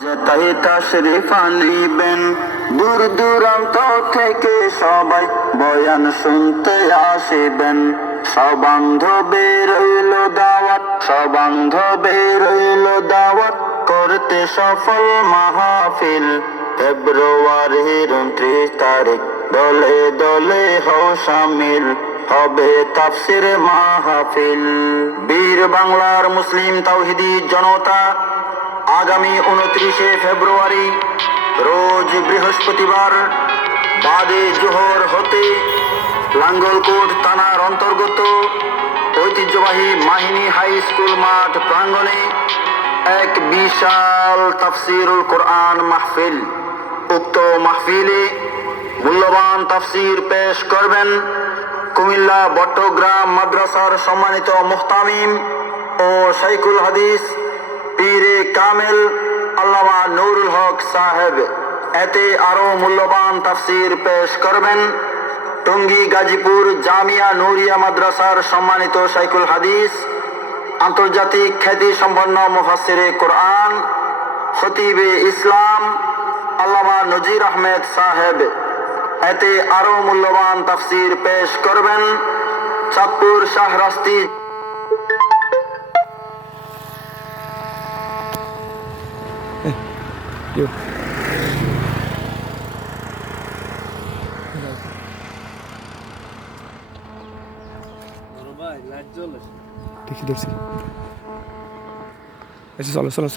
তাই তাশরিফ আনিবেন। দূর দূরান্ত থেকে সবাই বয়ান শুনতে আসিবেন। সবান্ধবে রইল দাওয়াত সবান্ধবে রইল দাওয়াত, করতে সফল মাহফিল। ফেব্রুয়ারির উনত্রিশ তারিখ, দলে দলে হও সামিল হবে তাফসির মাহফিল। বীর বাংলার মুসলিম তাওহিদি জনতা আগামী উনত্রিশে ফেব্রুয়ারি, রোজ বৃহস্পতিবার বাদে জোহর হতে লাঙ্গলকোট থানার অন্তর্গত ঐতিহ্যবাহী মাহিনী হাই স্কুল মাঠ প্রাঙ্গণে এক বিশাল তাফসিরুল কোরআন মাহফিল, উক্ত মাহফিলে মূল্যবান তাফসির পেশ করবেন কুমিল্লা বট্টগ্রাম মাদ্রাসার সম্মানিত মুহতামিম ও শাইকুল হাদিস কামেল আল্লামা নুরুল হক সাহেব এতে আরও মূল্যবান তাফসির পেশ করবেন। টঙ্গী, গাজীপুর জামিয়া নুরিয়া মাদ্রাসার সম্মানিত শাইকুল হাদিস, আন্তর্জাতিক খ্যাতি সম্পন্ন মুফাসিরে কোরআন, খতিবে ইসলাম আল্লামা নজির আহমেদ সাহেব এতে আরও মূল্যবান তাফসির পেশ করবেন। চাঁদপুর শাহরাস্তি Yo. দেখি দেখছি। আচ্ছা চলো।